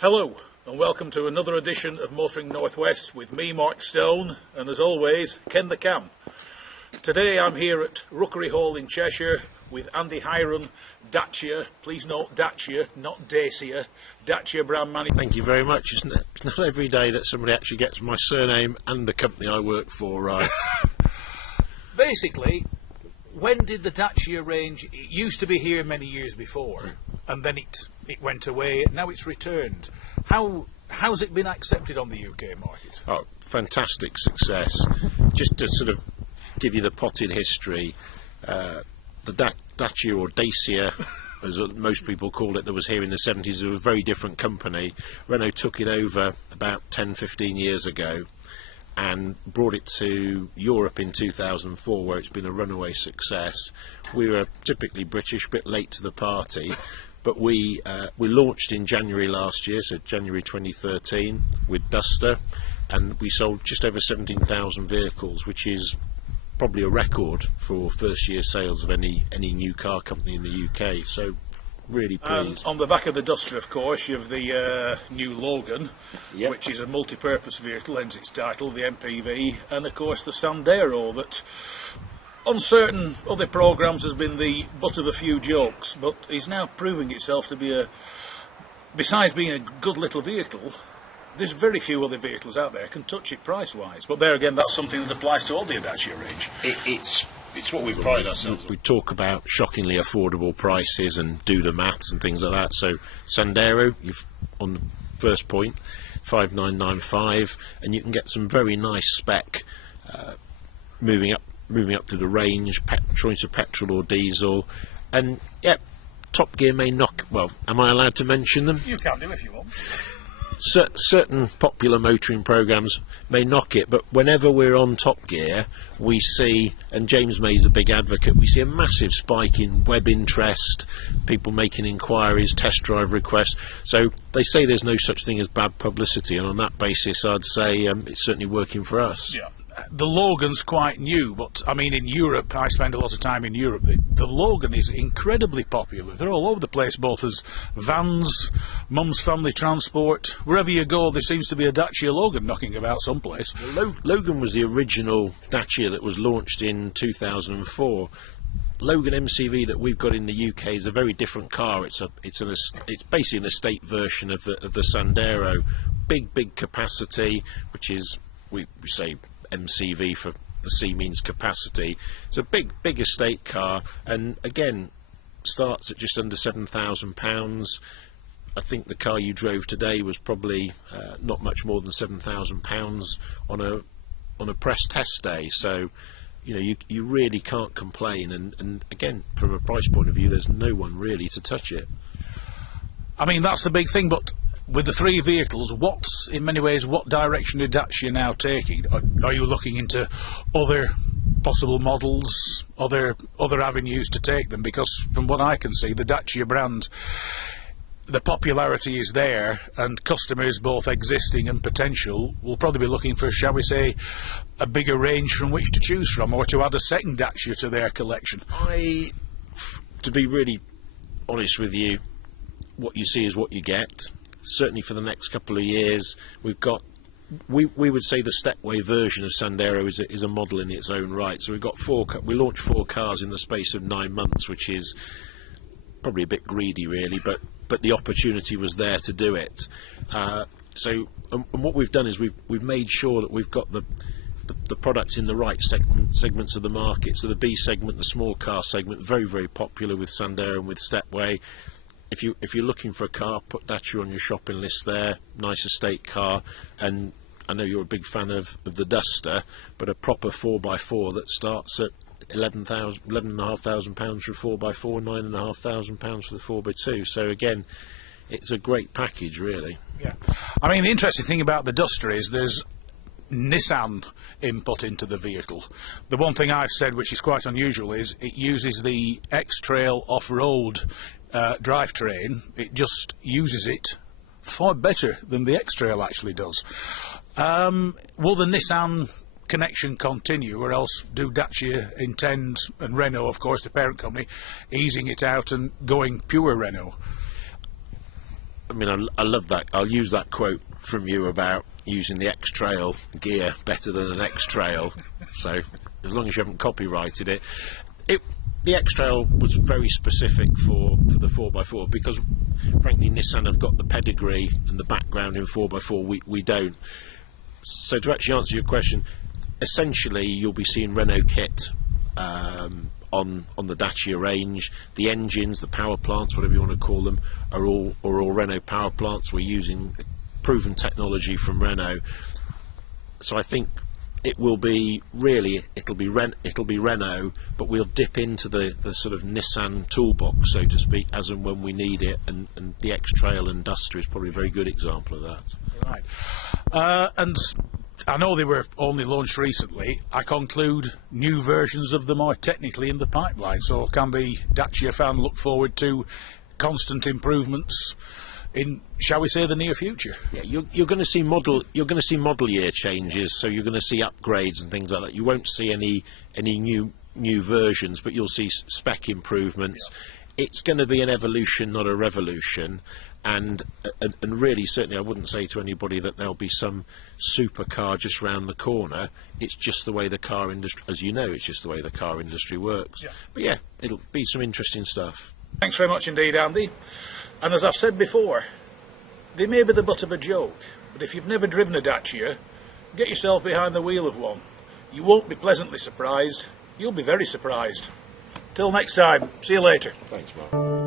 Hello and welcome to another edition of Motoring Northwest with me, Mark Stone, and as always, Ken the Cam. Today I'm here at Rookery Hall in Cheshire with Andy Heiron Dacia. Please note Dacia, not Dacia. Dacia brand manufacturer. Thank you very much. It's not every day that somebody actually gets my surname and the company I work for right. Basically, when did the Dacia range, it used to be here many years before, and then it went away, and now it's returned. How's it been accepted on the UK market? Oh, fantastic success. Just to sort of give you the potted history, the Dacia or Dacia, as most people call it, that was here in the 70s, it was a very different company. Renault took it over about 10-15 years ago and brought it to Europe in 2004, where it's been a runaway success. We were typically British, a bit late to the party, but we launched in January last year, so January 2013, with Duster, and we sold just over 17,000 vehicles, which is probably a record for first year sales of any new car company in the UK, so really pleased. On the back of the Duster, of course, you have the new Logan, Yep. which is a multi-purpose vehicle, hence its title, the MPV, and of course the Sandero, that on certain other programmes has been the butt of a few jokes, but is now proving itself to be besides being a good little vehicle, there's very few other vehicles out there can touch it price-wise. But there again, that's something that applies to all the Dacia range. It's what we pride ourselves on. We talk about shockingly affordable prices and do the maths and things like that. So Sandero, you've on the first point, 5,995, and you can get some very nice spec moving up to the range, choice of petrol or diesel, and yeah, Top Gear may knock. Well, am I allowed to mention them? You can do if you want. Certain popular motoring programmes may knock it, but whenever we're on Top Gear, we see, and James May's a big advocate, we see a massive spike in web interest, people making inquiries, test drive requests. So they say there's no such thing as bad publicity, and on that basis I'd say it's certainly working for us. Yeah. The Logan's quite new, but I mean in Europe, I spend a lot of time in Europe, the Logan is incredibly popular. They're all over the place, both as vans, mum's family transport. Wherever you go, there seems to be a Dacia Logan knocking about someplace. Logan was the original Dacia that was launched in 2004. Logan MCV that we've got in the UK is a very different car. It's basically an estate version of the Sandero. Big capacity, which is we say MCV for the C means capacity. It's a big estate car, and again starts at just under £7,000. I think the car you drove today was probably not much more than £7,000 on a press test day. So you know you really can't complain, and again from a price point of view, there's no one really to touch it. I mean that's the big thing, but with the three vehicles, in many ways, what direction is Dacia now taking? Are you looking into other possible models, other avenues to take them? Because from what I can see, the Dacia brand, the popularity is there, and customers, both existing and potential, will probably be looking for, shall we say, a bigger range from which to choose from, or to add a second Dacia to their collection. To be really honest with you, what you see is what you get. Certainly for the next couple of years, we would say the stepway version of Sandero is a model in its own right. So we've got we launched 4 cars in the space of 9 months, which is probably a bit greedy really, but the opportunity was there to do it. So what we've done is we've made sure that we've got the products in the right segments of the market. So the B segment, the small car segment, very popular with Sandero and with stepway. If you're looking for a car, put Dacia on your shopping list there. Nice estate car, and I know you're a big fan of the Duster, but a proper 4x4 that starts at £11,500 for a 4x4, £9,500 for the 4x2. So again, it's a great package, really. Yeah, I mean the interesting thing about the Duster is there's Nissan input into the vehicle. The one thing I've said, which is quite unusual, is it uses the X-Trail off-road drivetrain. It just uses it far better than the X-Trail actually does. Will the Nissan connection continue, or else do Dacia intend, and Renault of course the parent company, easing it out and going pure Renault? I mean, I love that. I'll use that quote from you about using the X-Trail gear better than an X-Trail. So, as long as you haven't copyrighted it. The X-Trail was very specific for the 4x4 because, frankly, Nissan have got the pedigree and the background in 4x4. We don't. So, to actually answer your question, essentially, you'll be seeing Renault kit on the Dacia range. The engines, the power plants, whatever you want to call them, are all Renault power plants. We're using proven technology from Renault. So I think it will be it'll be Renault, but we'll dip into the sort of Nissan toolbox, so to speak, as and when we need it. And the X-Trail and Duster is probably a very good example of that. Right. And I know they were only launched recently. I conclude new versions of them are technically in the pipeline. So can the Dacia fan look forward to constant improvements in, shall we say, the near future? Yeah, you're going to see model year changes. So you're going to see upgrades and things like that. You won't see any new versions, but you'll see spec improvements. Yeah. It's going to be an evolution, not a revolution. And really, certainly, I wouldn't say to anybody that there'll be some supercar just round the corner. It's just the way the car industry, as you know, it's just the way the car industry works. Yeah. But yeah, it'll be some interesting stuff. Thanks very much indeed, Andy. And as I've said before, they may be the butt of a joke, but if you've never driven a Dacia, get yourself behind the wheel of one. You won't be pleasantly surprised, you'll be very surprised. Till next time, see you later. Thanks, Mark.